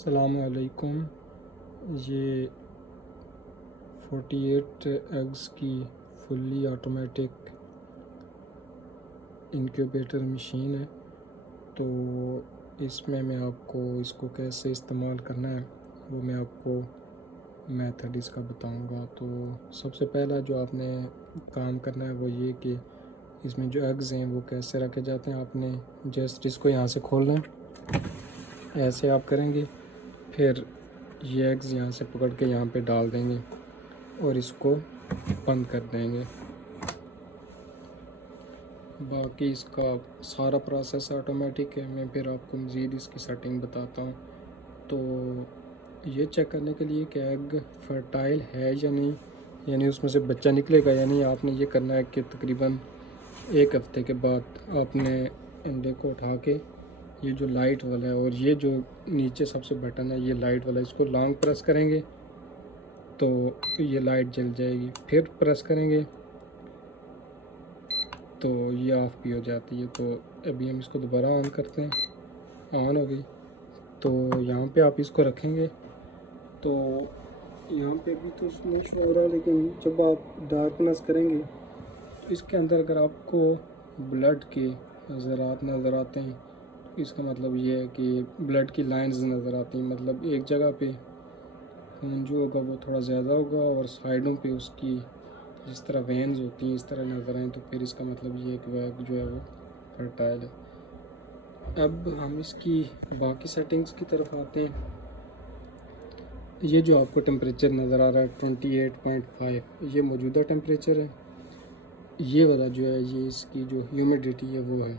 अस्सलामुअलैकुम। ये 48 एग्स की फुल्ली ऑटोमेटिक इंक्यूबेटर मशीन है। तो इसमें मैं आपको इसको कैसे इस्तेमाल करना है वो मैं आपको मेथड इसका बताऊंगा। तो सबसे पहला जो आपने काम करना है वो ये कि इसमें जो एग्स हैं वो कैसे रखे जाते हैं। आपने जस्ट इसको यहाँ से खोलना है, ऐसे आप करेंगे, फिर ये एग्स यहाँ से पकड़ के यहाँ पे डाल देंगे और इसको बंद कर देंगे। बाकी इसका सारा प्रोसेस ऑटोमेटिक है। मैं फिर आपको मज़ीद इसकी सेटिंग बताता हूँ। तो ये चेक करने के लिए कि एग फर्टाइल है या नहीं, यानी उसमें से बच्चा निकलेगा या नहीं, आपने ये करना है कि तकरीबन 1 हफ़्ते के बाद आपने अंडे को उठा के ये जो लाइट वाला है और ये जो नीचे सबसे बटन है ये लाइट वाला, इसको लॉन्ग प्रेस करेंगे तो ये लाइट जल जाएगी। फिर प्रेस करेंगे तो ये ऑफ भी हो जाती है। तो अभी हम इसको दोबारा ऑन करते हैं, ऑन हो गई। तो यहाँ पे आप इसको रखेंगे तो यहाँ पे भी तो नहीं शो हो रहा, लेकिन जब आप डार्कनेस करेंगे तो इसके अंदर अगर आपको ब्लड के ज़रात नज़र आते हैं तो इसका मतलब ये है कि ब्लड की लाइंस नज़र आती हैं। मतलब एक जगह पे खून जो होगा वो थोड़ा ज़्यादा होगा और साइडों पे उसकी जिस तरह वेन्स होती हैं इस तरह नज़र आएँ, तो फिर इसका मतलब ये है कि वह जो है वो फर्टाइल है। अब हम इसकी बाकी सेटिंग्स की तरफ आते हैं। ये जो आपको टेम्परेचर नज़र आ रहा है 28.5, ये मौजूदा टेम्परेचर है। ये वाला जो है ये इसकी जो ह्यूमिडिटी है वो है।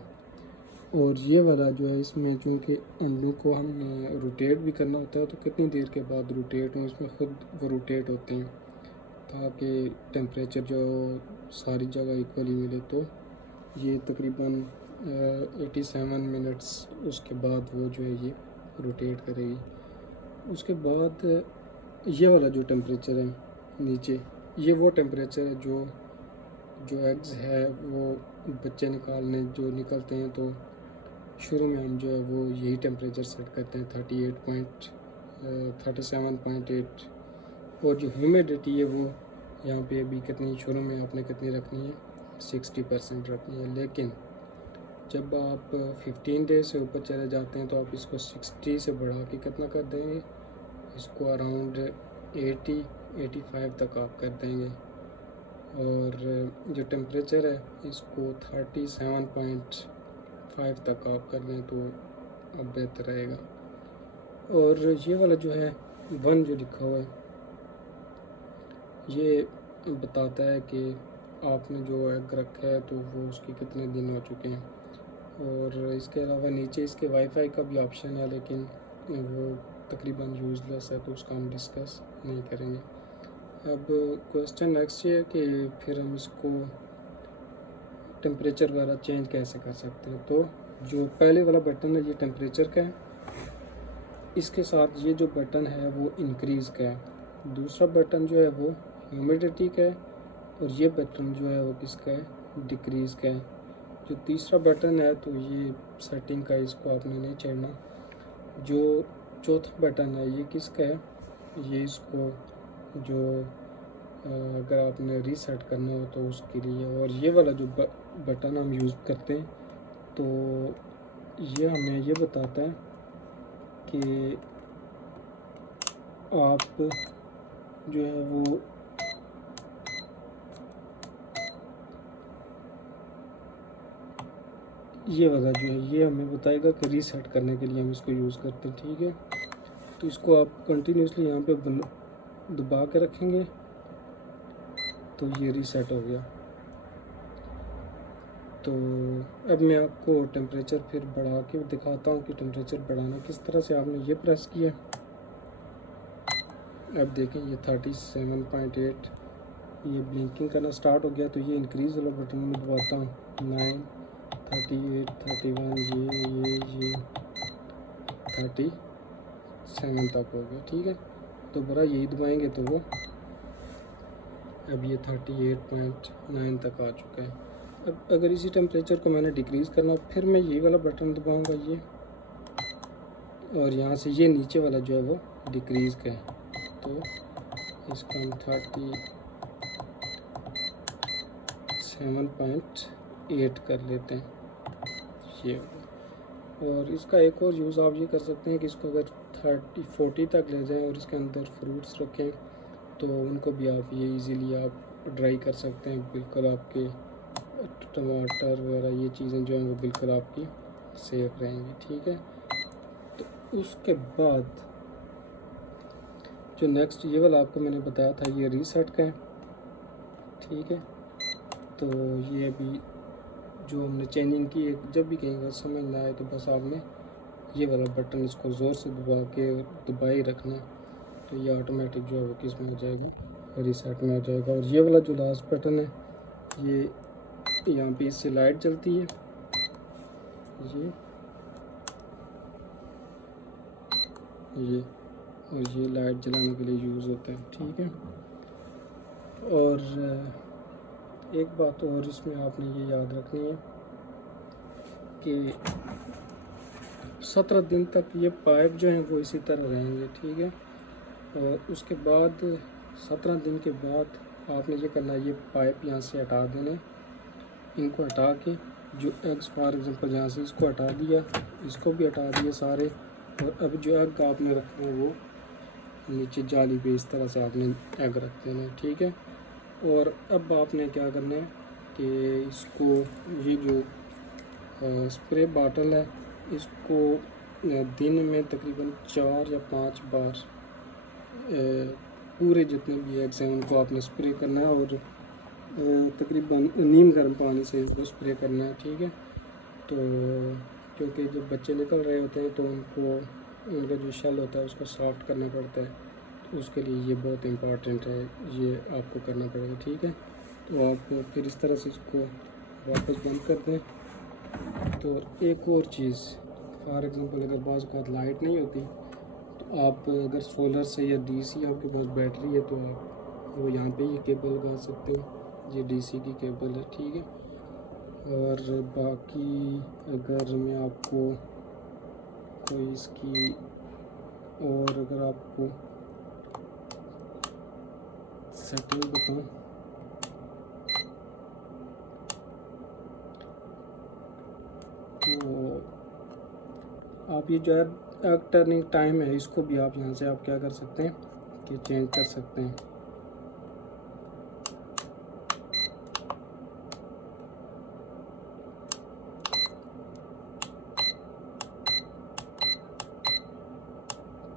और ये वाला जो है इसमें चूँकि अंडों को हमने रोटेट भी करना होता है तो कितनी देर के बाद रोटेट हों, इसमें ख़ुद वो रोटेट होते हैं ताकि टेम्परेचर जो सारी जगह इक्वली मिले। तो ये तकरीबन 87 मिनट्स उसके बाद वो जो है ये रोटेट करेगी। उसके बाद ये वाला जो टेम्परेचर है नीचे, ये वो टेम्परेचर है जो एग्स है वो बच्चे निकालने जो निकलते हैं तो शुरू में हम जो है वो यही टेम्परेचर सेट करते हैं 37.8। और जो ह्यूमिडिटी है वो यहाँ पे अभी कितनी शुरू में आपने कितनी रखनी है 60% रखनी है। लेकिन जब आप 15 डेज से ऊपर चले जाते हैं तो आप इसको 60 से बढ़ा के कितना कर देंगे, इसको अराउंड 80-85 तक आप कर देंगे। और जो टेम्परेचर है इसको 37.5 तक आप कर दें तो अब बेहतर रहेगा। और ये वाला जो है 1 जो लिखा हुआ है ये बताता है कि आपने जो एग रखा है तो वो उसके कितने दिन हो चुके हैं। और इसके अलावा नीचे इसके वाईफाई का भी ऑप्शन है, लेकिन वो तकरीबन यूज़लेस है तो उसका हम डिस्कस नहीं करेंगे। अब क्वेश्चन नेक्स्ट ये है कि फिर हम इसको टेम्परेचर वगैरह चेंज कैसे कर सकते हैं। तो जो पहले वाला बटन है ये टेम्परेचर का है, इसके साथ ये जो बटन है वो इंक्रीज़ का है। दूसरा बटन जो है वो ह्यूमिडिटी का है और ये बटन जो है वो किसका है, डिक्रीज़ का है। जो तीसरा बटन है तो ये सेटिंग का, इसको आपने नहीं छेड़ना। जो चौथा बटन है ये किसका है, ये इसको जो अगर आपने रीसेट करना हो तो उसके लिए। और ये वाला जो बटन हम यूज़ करते हैं तो ये हमें ये बताता है कि आप जो है वो ये वाला जो है ये हमें बताएगा कि रीसेट करने के लिए हम इसको यूज़ करते हैं। ठीक है, तो इसको आप कंटिन्यूसली यहाँ पे दबा के रखेंगे तो ये रीसेट हो गया। तो अब मैं आपको टेम्परेचर फिर बढ़ा के दिखाता हूँ कि टेम्परेचर बढ़ाना किस तरह से। आपने ये प्रेस किया, अब देखें ये 37.8 ये ब्लिंकिंग करना स्टार्ट हो गया। तो ये इंक्रीज़ वाला बटन मैं दबाता हूँ 9, 38, 31, ये 37 तक हो गया। ठीक है, दोबारा यही दबाएंगे तो वो अब ये 38.9 तक आ चुका है। अब अगर इसी टेम्परेचर को मैंने डिक्रीज़ करना फिर मैं यही वाला बटन दबाऊंगा, और यहाँ से ये नीचे वाला जो है वो डिक्रीज़ का है, तो इसका हम 37.8 कर लेते हैं ये। और इसका एक और यूज़ आप ये कर सकते हैं कि इसको अगर 40 तक ले जाएं और इसके अंदर फ्रूट्स रखें तो उनको भी आप ये इजीली आप ड्राई कर सकते हैं। बिल्कुल आपके टमाटर वगैरह ये चीज़ें जो हैं वो बिल्कुल आपकी सेफ रहेंगी, ठीक है। तो उसके बाद जो नेक्स्ट ये वाला आपको मैंने बताया था ये रीसेट का है, ठीक है। तो ये अभी जो हमने चेंजिंग की है, जब भी कहीं बात समझ ना आए तो बस आपने ये वाला बटन इसको ज़ोर से दबाए ही रखना, तो ये ऑटोमेटिक जो है वो किस में हो जाएगा, रीसेट में हो जाएगा। और ये वाला जो लास्ट बटन है ये यहाँ पे इससे लाइट जलती है ये और ये लाइट जलाने के लिए यूज़ होता है, ठीक है। और एक बात और इसमें आपने ये याद रखनी है कि 17 दिन तक ये पाइप जो हैं वो इसी तरह रहेंगे, ठीक है। और उसके बाद 17 दिन के बाद आपने ये करना है, ये पाइप यहाँ से हटा देना, इनको हटा के जो एग्स फॉर एग्जांपल यहाँ से इसको हटा दिया, इसको भी हटा दिया सारे। और अब जो एग आपने रखना है वो नीचे जाली पे इस तरह से आपने एग रख देना है, ठीक है। और अब आपने क्या करना है कि इसको ये जो स्प्रे बॉटल है इसको दिन में तकरीबन 4 या 5 बार पूरे जितने भी एग्स हैं उनको आपने स्प्रे करना है। और तकरीबन नीम गर्म पानी से इसको स्प्रे करना है, ठीक है। तो क्योंकि जब बच्चे निकल रहे होते हैं तो उनका जो शेल होता है उसको सॉफ्ट करना पड़ता है, तो उसके लिए ये बहुत इम्पॉर्टेंट है, ये आपको करना पड़ेगा, ठीक है। तो आप फिर इस तरह से इसको वापस बंद कर दें। तो एक और चीज़, फॉर एग्ज़ाम्पल अगर बाज़ बहुत लाइट नहीं होती तो आप अगर सोलर से या डीसी आपके पास बैटरी है तो आप वो यहाँ पे ये केबल लगा सकते हो, ये डीसी की केबल है, ठीक है। और बाकी अगर मैं आपको कोई इसकी और अगर आपको सेटिंग बताऊँ तो आप ये जो है एग टर्निंग टाइम है इसको भी आप यहाँ से आप क्या कर सकते हैं कि चेंज कर सकते हैं।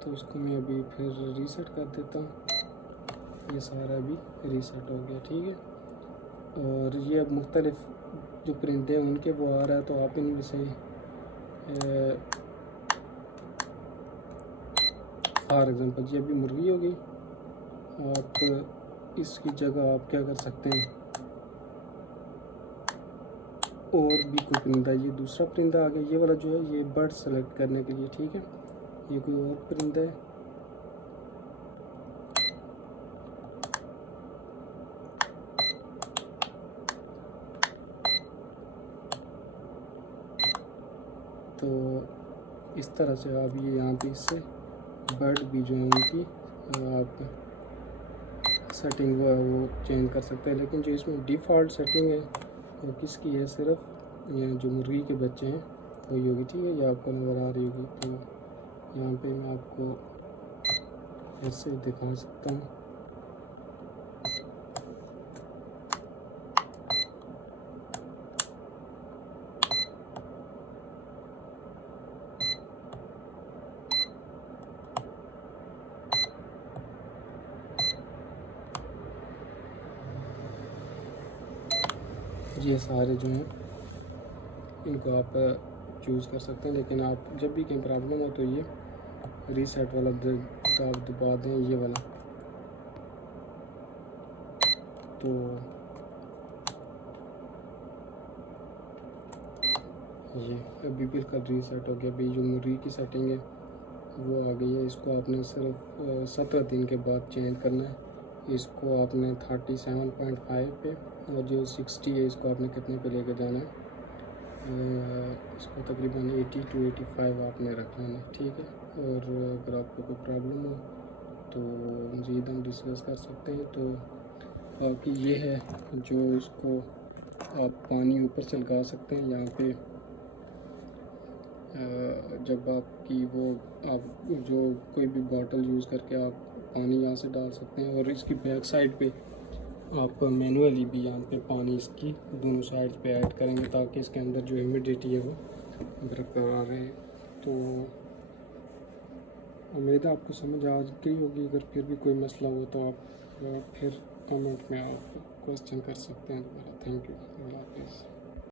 तो इसको मैं अभी फिर रीसेट कर देता हूँ, ये सारा अभी रीसेट हो गया, ठीक है। और ये अब मुख्तलिफ जो परिंदे हैं उनके वो आ रहा है, तो आप इनमें से फॉर एग्ज़ाम्पल ये अभी मुर्गी हो गई, आप इसकी जगह आप क्या कर सकते हैं और भी कोई परिंदा, ये दूसरा परिंदा आ गया, ये वाला जो है ये बर्ड सेलेक्ट करने के लिए, ठीक है। ये कोई और परिंदा है, तो इस तरह से आप ये यहाँ पे इससे बर्ड भी जो है उनकी आप सेटिंग वो है वो चेंज कर सकते हैं। लेकिन जो इसमें डिफ़ॉल्ट सेटिंग है वो किसकी है, सिर्फ ये जो मुर्गी के बच्चे हैं वही होगी, ठीक है। ये आपको नज़र आ रही होगी, तो यहाँ पे मैं आपको ऐसे दिखा सकता हूँ। ये सारे जो हैं इनको आप चूज़ कर सकते हैं, लेकिन आप जब भी कहीं प्रॉब्लम हो तो ये रीसेट वाला आप दबा दें, ये वाला, तो ये अभी बिल्कुल रीसेट हो गया। अभी जो मुर्गी की सेटिंग है वो आ गई है, इसको आपने सिर्फ 17 दिन के बाद चेंज करना है। इसको आपने 37.5 पे और जो 60 है इसको आपने कितने पे लेके जाना है, इसको तकरीबन 80 to 85 आपने रखना है, ठीक है। और अगर आपको कोई प्रॉब्लम हो तो मज़ीद हम डिस्कस कर सकते हैं। तो बाकी ये है जो इसको आप पानी ऊपर से लगा सकते हैं यहाँ पे। जब आपकी वो आप जो कोई भी बॉटल यूज़ करके आप पानी यहाँ से डाल सकते हैं। और इसकी बैक साइड पे आप मैनुअली भी यहाँ पे पानी इसकी दोनों साइड पे ऐड करेंगे ताकि इसके अंदर जो ह्यूमिडिटी है वो बरकरार रहे। तो उम्मीद है आपको समझ आ गई होगी। अगर फिर भी कोई मसला हो तो आप फिर कमेंट में आप क्वेश्चन कर सकते हैं दोबारा। Thank you. अल्लाह हाफ़िज़।